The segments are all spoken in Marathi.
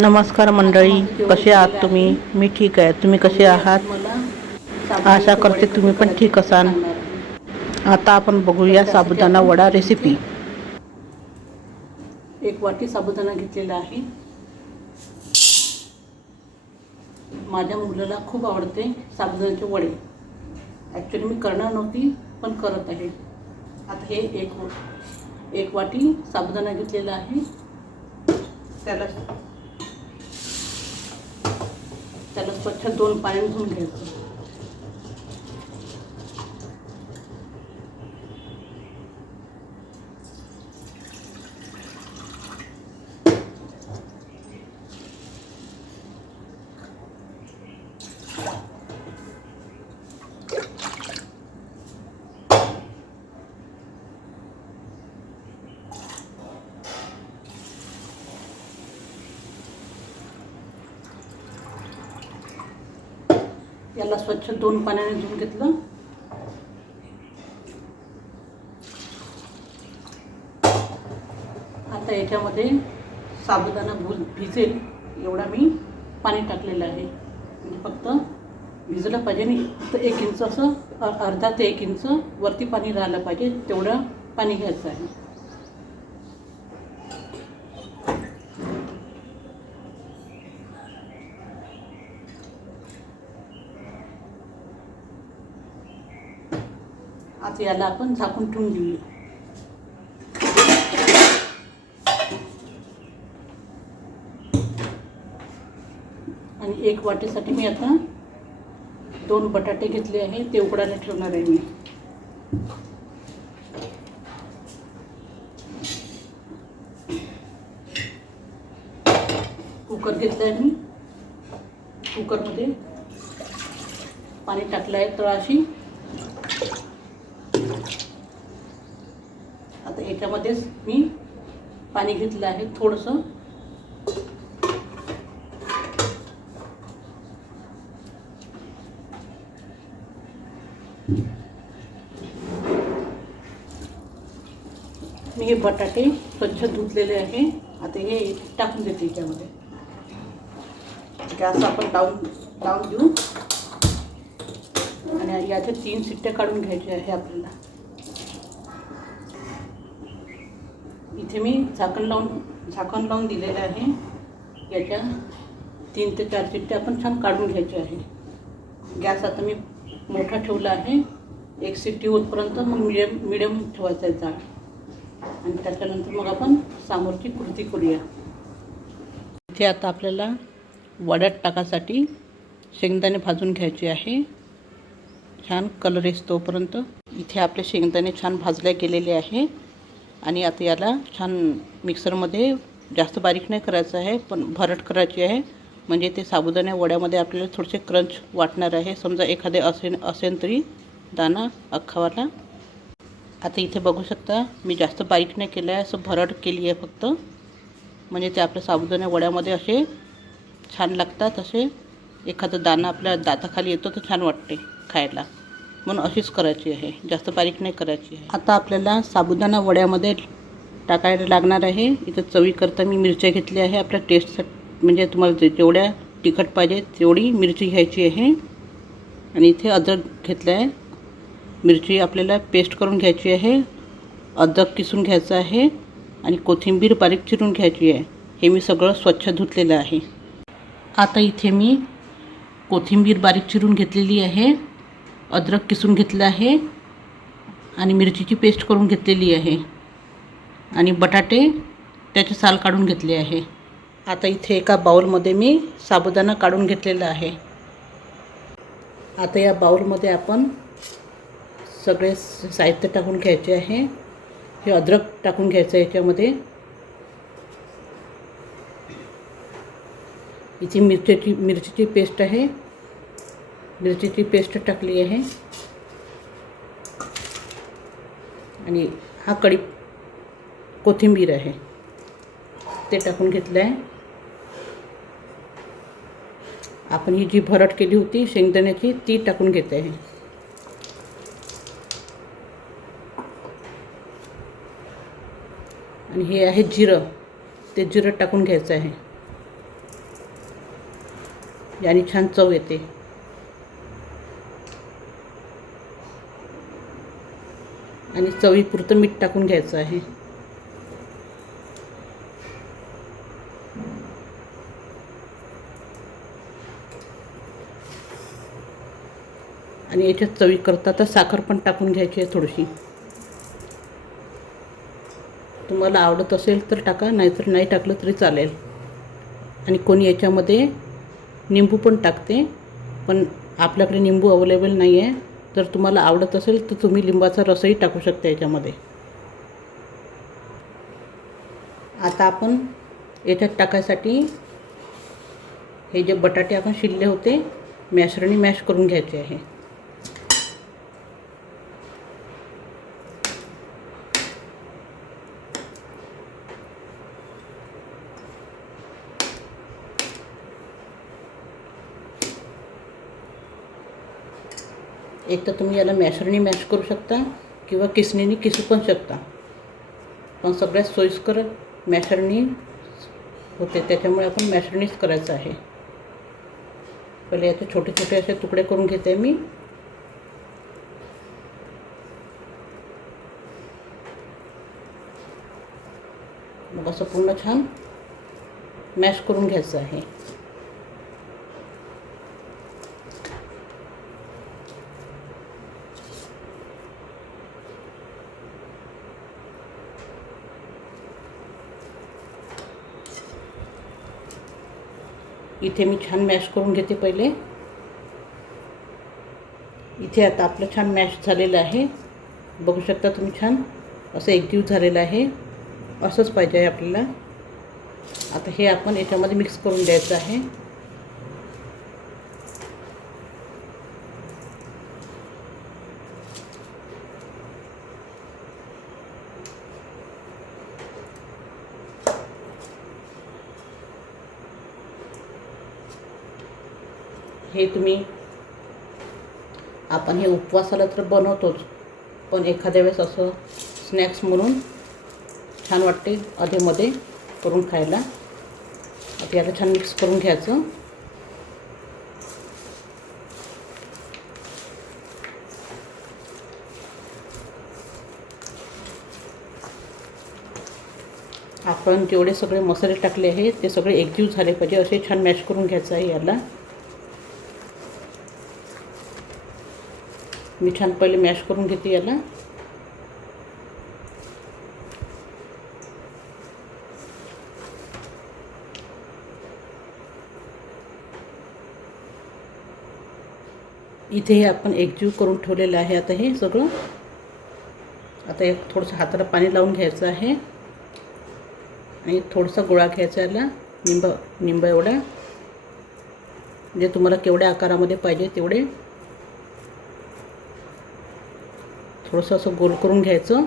नमस्कार मंडळी कसे आहात तुम्ही? मी ठीक आहे. तुम्ही कसे आहात? आशा करते तुम्ही पण ठीक असाल. आता आपण बघूया साबुदाणा वडा रेसिपी एक वाटी साबुदाणा घेतलेला आहे. माझ्या मुलाला खूप आवडते साबुदाण्याचे वडे. ॲक्च्युली मी करणार नव्हती पण करत आहे. आता हे एक एक वाटी साबुदाणा घेतलेला आहे. त्याला त्याला स्वच्छ दोन पाण्याने धुवून घ्यायचं. याला स्वच्छ दोन पाण्याने धुवून घेतलं. आता याच्यामध्ये साबुदाणा भुज भिजेल एवढा मी पाणी टाकलेलं आहे. म्हणजे फक्त भिजलं पाहिजे आणि फक्त एक इंच असं अर्धा ते एक इंच वरती पाणी राहिलं पाहिजे तेवढं पाणी घ्यायचं आहे. आता याला आपण झाकून ठेवून देऊया. आणि एक वाटीसाठी मी आता दोन बटाटे घेतले आहे ते उकडायला ठेवणार आहे मी. कुकर घेतलं आहे मी. कुकरमध्ये पाणी टाकलं आहे तळाशी आता याच्यामध्येच मी पाणी घेतलं आहे थोडंसं. मी हे बटाटे स्वच्छ धुतलेले आहे. आता हे टाकून देते याच्यामध्ये. गॅस आपण लावून लावून देऊ आणि याच्या तीन सिट्ट्या काढून घ्यायच्या आहे आपल्याला. इथे मी झाकण लावून झाकण लावून दिलेलं आहे. याच्या तीन ते चार चिट्टे आपण छान काढून घ्यायचे आहे. गॅस आता मी मोठा ठेवला आहे. एक सिट्टी होतपर्यंत मग मिडियम मिडियम ठेवायचा आहे जाळ. आणि त्याच्यानंतर मग आपण समोरची कृती करूया. इथे आता आपल्याला वड्यात टाकासाठी शेंगदाणे भाजून घ्यायचे आहे. छान कलर येस तोपर्यंत इथे आपले शेंगदाणे छान भाजले गेलेले आहे. आणि आता याला छान मिक्सरमध्ये जास्त बारीक नाही करायचं आहे पण भरट करायची आहे. म्हणजे ते साबुदाण्या वड्यामध्ये आपल्याला थोडेसे क्रंच वाटणार आहे. समजा एखादे असेन असेल तरी दाणा अख्खावाला. आता इथे बघू शकता मी जास्त बारीक नाही केलं आहे असं भरट केली आहे फक्त. म्हणजे ते आपल्या साबुदाण्या वड्यामध्ये असे छान लागतात असे एखादा दाणा आपल्या दाताखाली येतो तर छान वाटते खायला. म्हणून अशीच करायची आहे. जास्त बारीक नाही करायची आहे. आता आपल्याला साबुदाणा वड्यामध्ये टाकायला लागणार आहे. इथं चवीकरता मी मिरच्या घेतल्या आहे. आपल्या टेस्टसाठी म्हणजे तुम्हाला जे जेवढ्या तिखट पाहिजे तेवढी मिरची घ्यायची आहे. आणि इथे अद्रक घेतलं आहे मिरची आपल्याला पेस्ट करून घ्यायची आहे. अद्रक किसून घ्यायचं आहे. आणि कोथिंबीर बारीक चिरून घ्यायची आहे. हे मी सगळं स्वच्छ धुतलेलं आहे. आता इथे मी कोथिंबीर बारीक चिरून घेतलेली आहे. अद्रक किसून घेतलं आहे आणि मिरचीची पेस्ट करून घेतलेली आहे. आणि बटाटे त्याचे साल काढून घेतले आहे. आता इथे एका बाउलमध्ये मी साबुदाणा काढून घेतलेला आहे. आता या बाउलमध्ये आपण सगळे साहित्य टाकून घ्यायचे आहे. हे अद्रक टाकून घ्यायचं आहे याच्यामध्ये. इथे मिरच्याची मिरचीची पेस्ट आहे. मिरचीची पेस्ट टाकली आहे. आणि हा कढी कोथिंबीर आहे. ते टाकून घेतलं आहे आपण ही जी भरट केली होती शेंगदाण्याची ती टाकून घेते आहे. आणि हे आहे जिरं. ते जिरं टाकून घ्यायचं आहे. याने छान चव येते. आणि चवीपुरतं मीठ टाकून घ्यायचं आहे. आणि याच्यात चवी करता तर साखर पण टाकून घ्यायची आहे थोडीशी. तुम्हाला आवडत असेल तर टाका नाहीतर नाही टाकलं तरी चालेल. आणि कोणी याच्यामध्ये निंबू पण टाकते पण आपल्याकडे निंबू अवेलेबल नाही आहे जर तुम्हाला आवडत असेल तर तुम्ही लिंबाचा रसही टाकू शकता याच्यामध्ये. आता आपण याच्यात टाकायसाठी हे जे बटाटे आपण शिल्ले होते मॅशरणी मॅश करून घ्यायचे आहे. एक तर तुम्ही याला मॅशरनी मॅश करू शकता किंवा किसणीने किसू पण शकता. पण सगळ्यात सोयीस्कर मॅशरनी होते त्याच्यामुळे आपण मॅशरनीच करायचं आहे. पहिले याचे छोटे छोटे असे तुकडे करून घेते मी. मग असं पूर्ण छान मॅश करून घ्यायचं आहे. इथे मी छान मॅश करून घेते पहिले. इथे आता आपलं छान मॅश झालेलं आहे. बघू शकता तुम्ही छान असं एकजीव झालेलं आहे. असंच पाहिजे आहे आपल्याला. आता हे आपण याच्यामध्ये मिक्स करून द्यायचं आहे. हे तुम्ही. आपण हे उपवासाला तर बनवतोच पण एखाद्या वेळेस असं स्नॅक्स म्हणून छान वाटते अधेमध्ये करून खायला. आता याला छान मिक्स करून घ्यायचं. आपण जेवढे सगळे मसाले टाकले आहेत ते सगळे एकजीव झाले पाहिजे असे छान मॅश करून घ्यायचं आहे याला. मी छान पहिले मॅश करून घेते याला. इथे हे आपण एकजीव करून ठेवलेलं आहे. आता हे सगळं आता एक थोडंसं हाताला पाणी लावून घ्यायचं आहे. आणि थोडासा गोळा घ्यायचा याला निंब निंब एवढा. म्हणजे तुम्हाला केवढ्या आकारामध्ये पाहिजे तेवढे थोडंसं असं गोल करून घ्यायचं.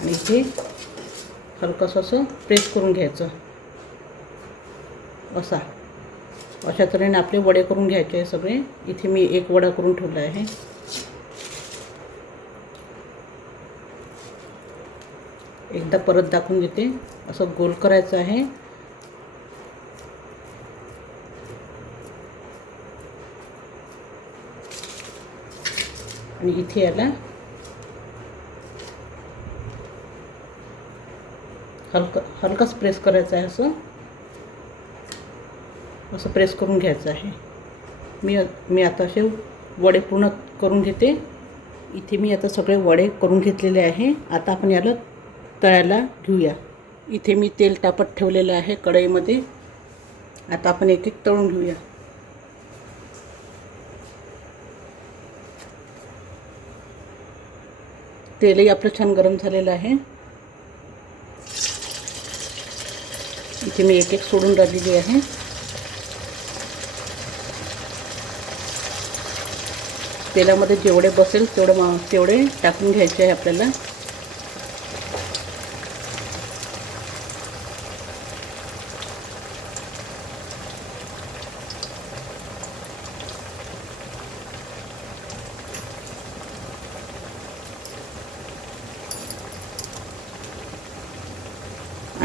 आणि इथे हलकंसं असं प्रेस करून घ्यायचं. असा. अशा तऱ्हेने आपले वडे करून घ्यायचे आहे सगळे. इथे मी एक वडा करून ठेवला आहे. एकदा परत दाखवून देते. असं गोल करायचं आहे. आणि इथे याला हलकं हलकाच प्रेस करायचं आहे असं. असं प्रेस करून घ्यायचं आहे. मी मी आता असे वडे पूर्ण करून घेते. इथे मी आता सगळे वडे करून घेतलेले आहे. आता आपण याला तळायला घेऊया. इथे मी तेल तापत ठेवलेलं आहे कढईमध्ये. आता आपण एक एक तळून घेऊया. तेलही आपलं छान गरम झालेलं आहे. इथे मी एक एक सोडून राहिलेली आहे. तेलामध्ये जेवढे बसेल तेवढं मा तेवढे टाकून घ्यायचे आहे आपल्याला.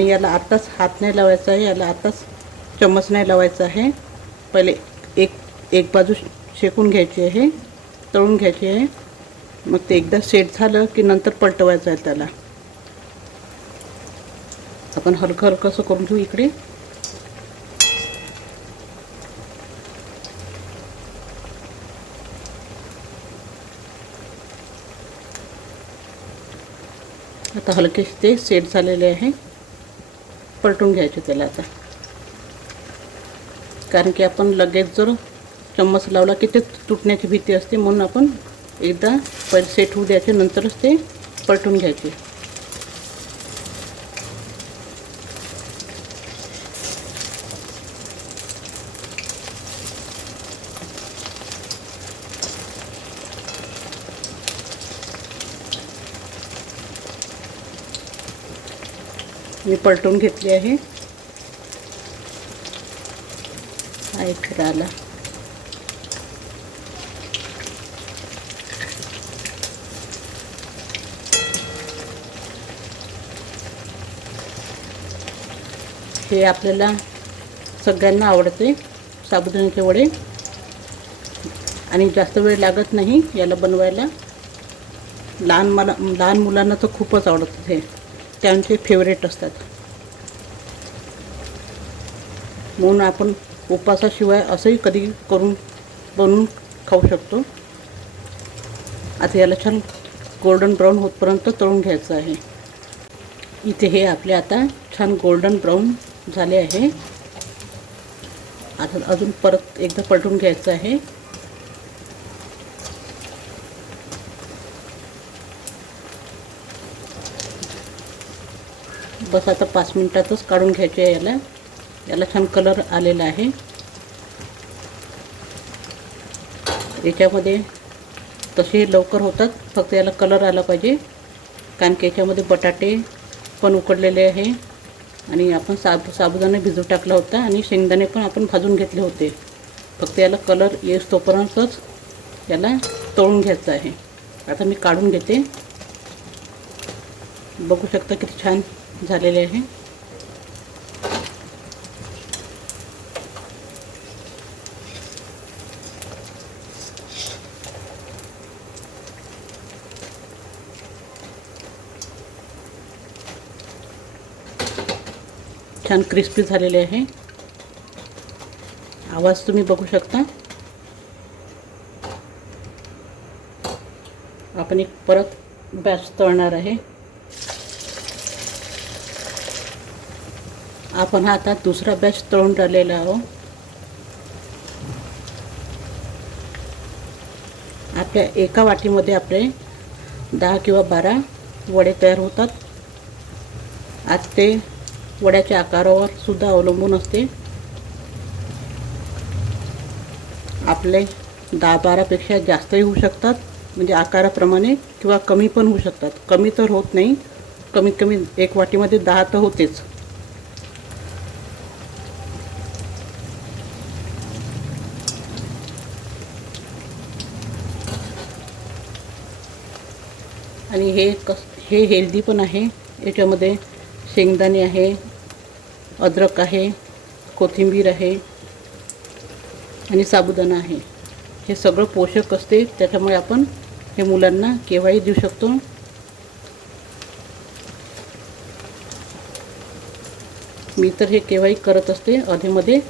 आणि याला आत्ताच हात नाही लावायचा आहे याला आत्ताच चम्मच नाही लावायचा आहे. पहिले एक एक बाजू शेकून घ्यायची आहे तळून घ्यायची आहे. मग ते एकदा सेट झालं की नंतर पलटवायचं आहे त्याला. आपण हलकं हलकं असं करून घेऊ इकडे. आता हलके ते सेट झालेले आहे. पलटून घ्यायचे त्याला आता. कारण की आपण लगेच जर चम्मच लावला की ते तुटण्याची भीती असते म्हणून आपण एकदा पहिले सेट होऊ द्यायचे नंतरच ते पलटून घ्यायचे. मी पलटून घेतली आहे. हा हे आपल्याला सगळ्यांना आवडते साबुदाण्याचे वडे. आणि जास्त वेळ लागत नाही याला बनवायला. लहान मला लहान मुलांना तर खूपच आवडतं हे. त्यांचे फेवरेट असतात. म्हणून आपण उपवासाशिवाय असंही कधी करून बनवून खाऊ शकतो. आता याला छान गोल्डन ब्राऊन होतपर्यंत तळून घ्यायचं आहे. इथे हे आपले आता छान गोल्डन ब्राऊन झाले आहे. आता अजून परत एकदा पलटून घ्यायचं आहे. बस आता पाच मिनटातच काढून घ्यायचे आहे याला. याला छान कलर आलेला आहे. याच्यामध्ये तसे लवकर होतात फक्त याला कलर आला पाहिजे. कारण की याच्यामध्ये बटाटे पण उकडलेले आहे. आणि आपण साब साबुदाणा भिजू टाकला होता आणि शेंगदाणे पण आपण भाजून घेतले होते. फक्त याला कलर येस तोपर्यंतच याला तळून घ्यायचं आहे. आता मी काढून घेते. बघू शकता किती छान झालेले छान क्रिस्पी आहे. आवाज़ तुम्ही बघू शकता. एक परत बॅच तळणार आहे. आपण हा आता दुसरा बॅच तळून राहिलेला आहो. आपल्या एका वाटीमध्ये आपले दहा किंवा बारा वडे तयार होतात. आज ते वड्याच्या आकारावर सुद्धा अवलंबून असते. आपले दहा बारापेक्षा जास्तही होऊ शकतात. म्हणजे आकाराप्रमाणे किंवा कमी पण होऊ शकतात. कमी तर होत नाही. कमीत कमी एक वाटीमध्ये दहा तर होतेच. आणि हे कस हे हेल्दी पण आहे. याच्यामध्ये शेंगदाणे आहे अद्रक आहे कोथिंबीर आहे आणि साबुदाणा आहे. हे सगळं पोषक असते. त्याच्यामुळे आपण हे मुलांना केव्हाही देऊ शकतो. मी तर हे केव्हाही करत असते. अधेमध्ये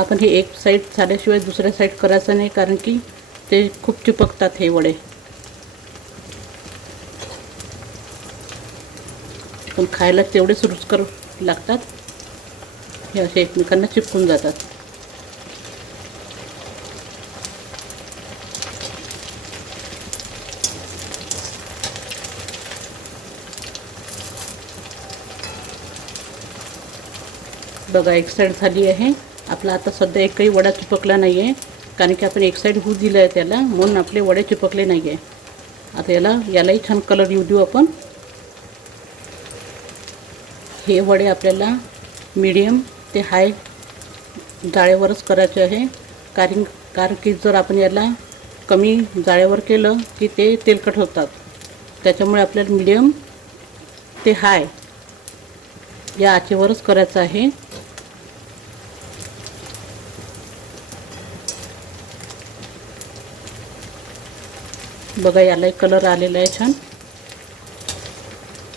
आपण हे एक साईड झाल्याशिवाय दुसऱ्या साईड करायचं नाही कारण की ते खूप चिपकतात हे वडे. पण खायला तेवढेच रुचकर लागतात. हे असे एकमेकांना चिपकून जातात. बघा एक साईड झाली आहे. आपला आता सध्या एकही वडा चिपकला नाही आहे कारण की आपण एक साईड होऊ दिलं आहे त्याला म्हणून आपले वडे चिपकले नाही आहे आता याला यालाही छान कलर येऊ देऊ आपण. हे वडे आपल्याला मीडियम ते हाय जाळेवरच करायचे आहे. कारण कारण की जर आपण याला कमी जाळ्यावर केलं की ते तेलकट होतात. त्याच्यामुळे आपल्याला मिडियम ते हाय या आचेवरच करायचं आहे. बघा याला कलर आलेला आहे छान.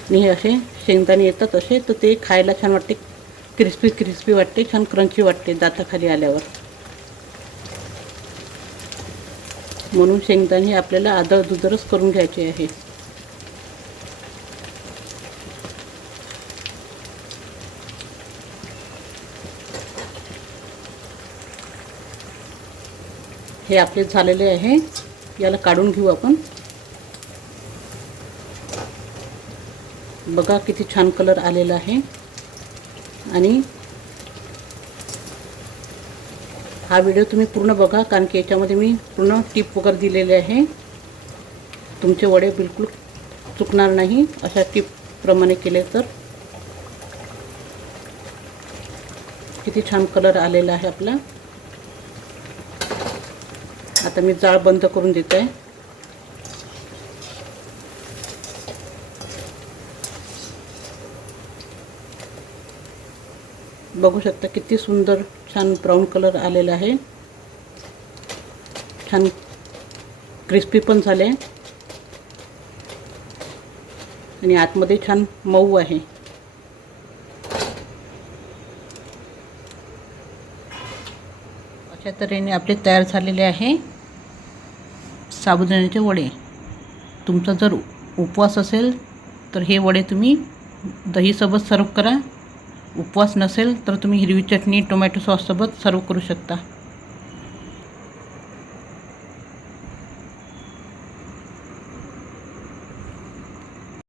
आणि हे असे शेंगदाणे येतात असे तर ते खायला छान वाटते. क्रिस्पी क्रिस्पी वाटते छान क्रंची वाटते दाताखाली आल्यावर. म्हणून शेंगदाणे हे आपल्याला आदळ दुदरच करून घ्यायचे आहे. हे आपले झालेले आहे. याला काढून घेऊ आपण. बघा किती छान कलर आलेला आहे. आणि हा व्हिडिओ तुम्ही पूर्ण बघा कारण की याच्यामध्ये मी पूर्ण टिप वगैरे दिलेले आहे. तुमचे वडे बिलकुल चुकणार नाही अशा टिपप्रमाणे केले तर. किती छान कलर आलेला आहे आपला. आता मी जाळ बंद करून देत. आहे बघू शकता किती सुंदर छान ब्राऊन कलर आलेला आहे. छान क्रिस्पी पण झाले. आणि आतमध्ये छान मऊ आहे. अशा तऱ्हेने आपले तयार झालेले आहे. साबुदाण्याचे वडे. तुमचा जर उपवास असेल तर हे वडे तुम्ही दहीसोबत सर्व करा. उपवास नसेल तर तुम्ही हिरवी चटणी टोमॅटो सॉससोबत सर्व करू शकता.